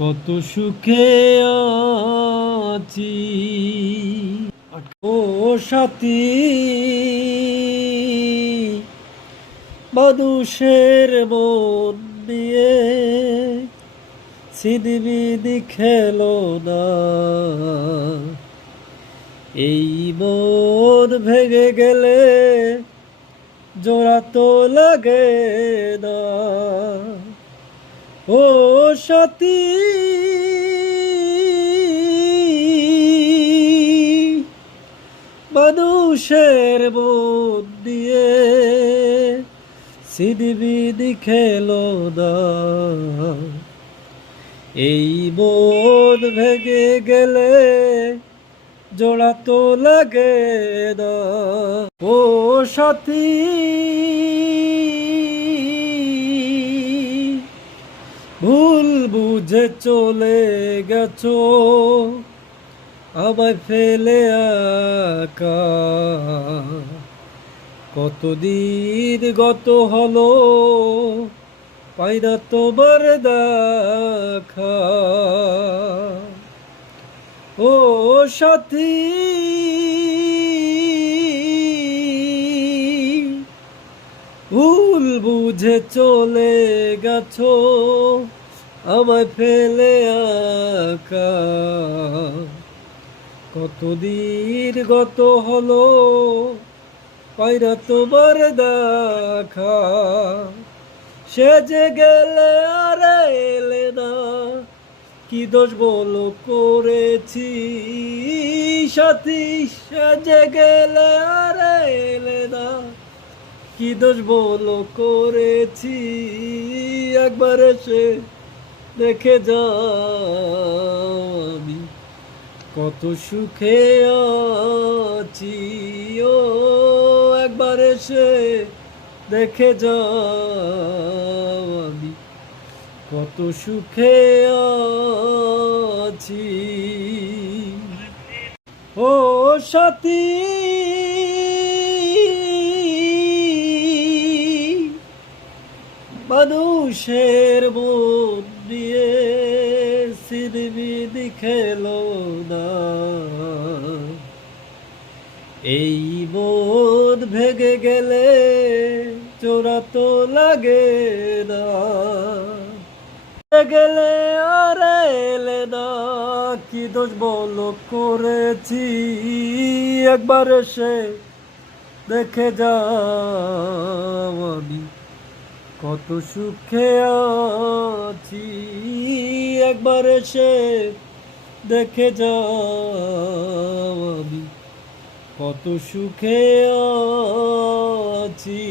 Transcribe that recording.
কত সুখে আছি। ও সাথী, মানুষের মন দিয়ে সিদিবিদি খেলো না। এই মন ভেঙে গেলে জোড়া তো লাগে না। ও সতী। মানুষের মন দিয়ে সিদিবিদি খেলো এই মন ভেঙে গেলে জোড়া তো লাগে ও সাথী ভুল বুঝে চলে গেছো, আমায় ফেলে আকা কতদিন গত হলো পাইনা তোমার দেখা। ও সাথী বুঝে চলে গেছো, আমায় ফেলে আকা। কতদিন গত হলো, পাইরা তোমার দেখা। সে যে গেলে আর এলে না, কি দোষ বলো করেছি? সাথী, সে যে গেলে আর এলে না কি দোষ বলো করেছি? একবার এসে দেখে যাও আমি। কত সুখে আছি, ও একবার এসে দেখে যাও আমি। কত সুখে আছি। ও সাথী মানুষের মন দিয়ে সিদিবিদি খেলো না। এই মন ভেগে গেলে চোরা তো লাগে না। গেলে আর এলে না, কি দোষ বলো করেছি? একবার এসে দেখে যাও আমি। কত সুখে আছি। একবার এসে দেখে আমি। কত সুখে আছি।